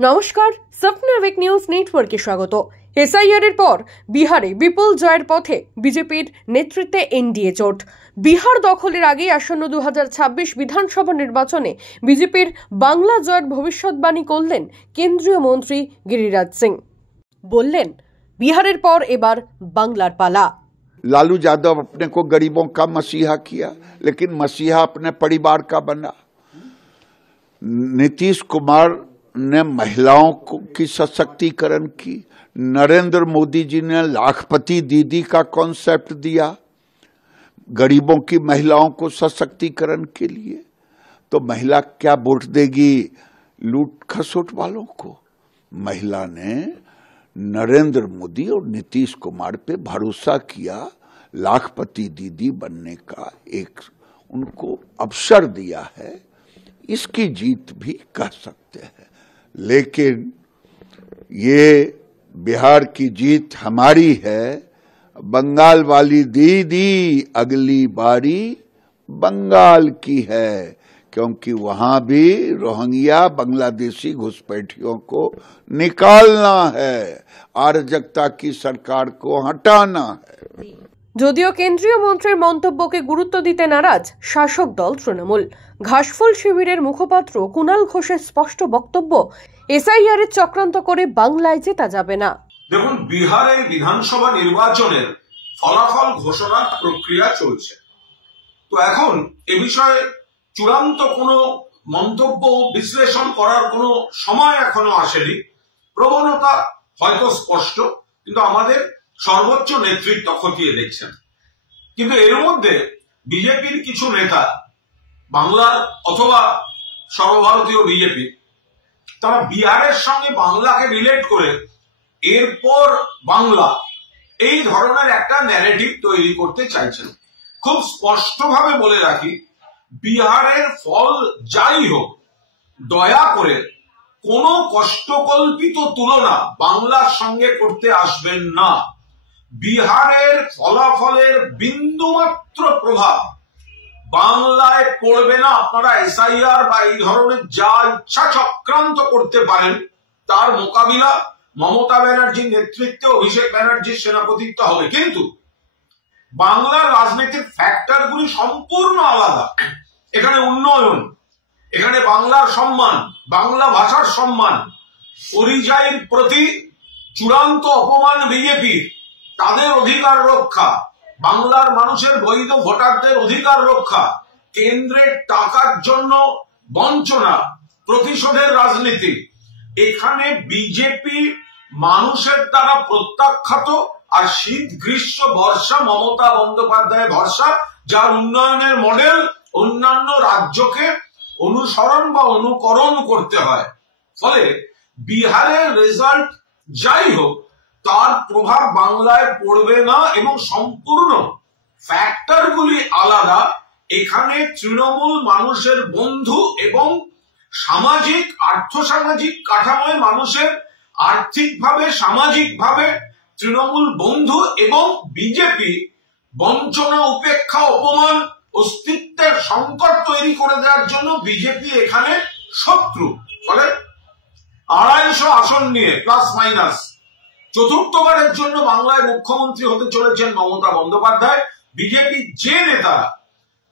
নমস্কার, স্বপ্নবিক নিউজ নেটওয়ার্কে স্বাগত। এসআইআরের পর বিহারে বিপুল জয়ের পথে বিজেপির নেতৃত্বে এনডিএ জোট। বিহার দখলের আগে আসন্ন 2026 বিধানসভা নির্বাচনে বিজেপির বাংলা জয়ের ভবিষ্যৎবাণী করলেন কেন্দ্রীয় মন্ত্রী গিরিরাজ সিং। বললেন, বিহারের পর এবার বাংলার পালা। लालू यादव अपने को गरीबों का मसीहा किया, लेकिन मसीहा अपने परिवार का बना। नीतीश कुमार ने महिलाओं की सशक्तिकरण की। नरेंद्र मोदी जी ने लाखपति दीदी का कॉन्सेप्ट दिया गरीबों की महिलाओं को सशक्तिकरण के लिए। तो महिला क्या वोट देगी लूट खसोट वालों को? महिला ने नरेंद्र मोदी और नीतीश कुमार पे भरोसा किया, लाखपति दीदी बनने का एक उनको अवसर दिया है। इसकी जीत भी कह सकते हैं, लेकिन ये बिहार की जीत हमारी है। बंगाल वाली दीदी अगली बारी बंगाल की है, क्योंकि वहां भी रोहिंग्या बांग्लादेशी घुसपैठियों को निकालना है, अराजकता की सरकार को हटाना है। যদিও কেন্দ্রীয় মন্ত্রীর মন্তব্যকে গুরুত্ব দিতে নারাজ শাসক দল তৃণমূল। ঘাসফুল শিবিরের মুখপাত্র কুণাল ঘোষের স্পষ্ট বক্তব্য, এসআইআর এর চক্রান্ত করে বাংলায় জেতা যাবে না। দেখুন, বিহারের বিধানসভা নির্বাচনের ফলাফল ঘোষণার প্রক্রিয়া চলছে। তো এখন এ বিষয়ে চূড়ান্ত কোনো মন্তব্য বিশ্লেষণ করার কোনো সময় এখনো আসেনি। প্রবণতা হয়তো স্পষ্ট, কিন্তু আমাদের সর্বোচ্চ নেতৃত্ব খতিয়ে দেখছেন। কিন্তু এর মধ্যে বিজেপির কিছু নেতা, বাংলার অথবা সর্বভারতীয় বিজেপি, তারা বিহারের সঙ্গে বাংলাকে রিলেট করে এরপর বাংলা এই ধরনের একটা ন্যারেটিভ তৈরি করতে চাইছেন। খুব স্পষ্টভাবে বলে রাখি, বিহারের ফল যাই হোক, দয়া করে কোনো কষ্টকল্পিত তুলনা বাংলার সঙ্গে করতে আসবেন না। বিহারের ফলাফলের বিন্দুমাত্র প্রভাব বাংলায় পড়বে না। আপনারা এসআইআর বা এই ধরনের যা ইচ্ছা চক্রান্ত করতে পারেন, তার মোকাবিলা মমতা ব্যানার্জির নেতৃত্বে অভিষেক ব্যানার্জির সেনাপতিত্ব হবে। কিন্তু বাংলার রাজনীতির ফ্যাক্টরগুলি সম্পূর্ণ আলাদা। এখানে উন্নয়ন, এখানে বাংলার সম্মান, বাংলা ভাষার সম্মান, পরিযায়ীর প্রতি চূড়ান্ত অপমান বিজেপির, তাদের অধিকার রক্ষা, বাংলার মানুষের বৈধ ভোটারদের অধিকার রক্ষা, কেন্দ্রের টাকার জন্য বঞ্চনা, প্রতিশোধের রাজনীতি। এখানে বিজেপি মানুষের দ্বারা প্রত্যাখ্যাত, আর শীত গ্রীষ্ম বর্ষা মমতা বন্দ্যোপাধ্যায় ভরসা, যার উন্নয়নের মডেল অন্যান্য রাজ্যকে অনুসরণ বা অনুকরণ করতে হয়। ফলে বিহারের রেজাল্ট যাই হোক, তার প্রভাব বাংলায় পড়বে না এবং সম্পূর্ণ ফ্যাক্টরগুলি আলাদা। এখানে তৃণমূল মানুষের বন্ধু এবং সামাজিক আর্থসামাজিক কাঠামোয় মানুষের আর্থিকভাবে সামাজিকভাবে তৃণমূল বন্ধু, এবং বিজেপি বঞ্চনা, উপেক্ষা, অপমান, অস্তিত্বের সংকট তৈরি করে দেওয়ার জন্য বিজেপি এখানে শত্রু। ফলে 250 আসন নিয়ে প্লাস মাইনাস চতুর্থবারের জন্য বাংলায় মুখ্যমন্ত্রী হতে চলেছেন মমতা বন্দ্যোপাধ্যায়। বিজেপি যে নেতারা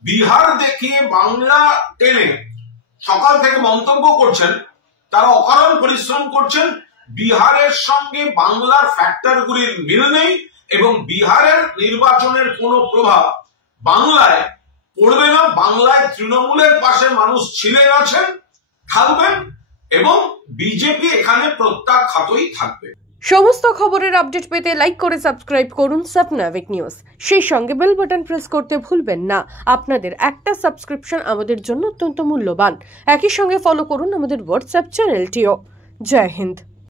বিহার দেখিয়ে বাংলা টেনে সকাল থেকে মন্তব্য করছেন, তারা অকারণ পরিশ্রম করছেন। বিহারের সঙ্গে বাংলার ফ্যাক্টরগুলির মিল নেই এবং বিহারের নির্বাচনের কোনো প্রভাব বাংলায় পড়বে না। বাংলায় তৃণমূলের পাশে মানুষ ছিলেন, আছেন, থাকবেন এবং বিজেপি এখানে প্রত্যাখ্যাতই থাকবে। সমস্ত খবরের আপডেট পেতে লাইক করে সাবস্ক্রাইব করুন স্বপ্নবিক নিউজ। সেই সঙ্গে বেল বাটন প্রেস করতে ভুলবেন না। আপনাদের একটা সাবস্ক্রিপশন আমাদের জন্য অত্যন্ত মূল্যবান। একই সঙ্গে ফলো করুন আমাদের হোয়াটসঅ্যাপ চ্যানেলটিও। জয় হিন্দ।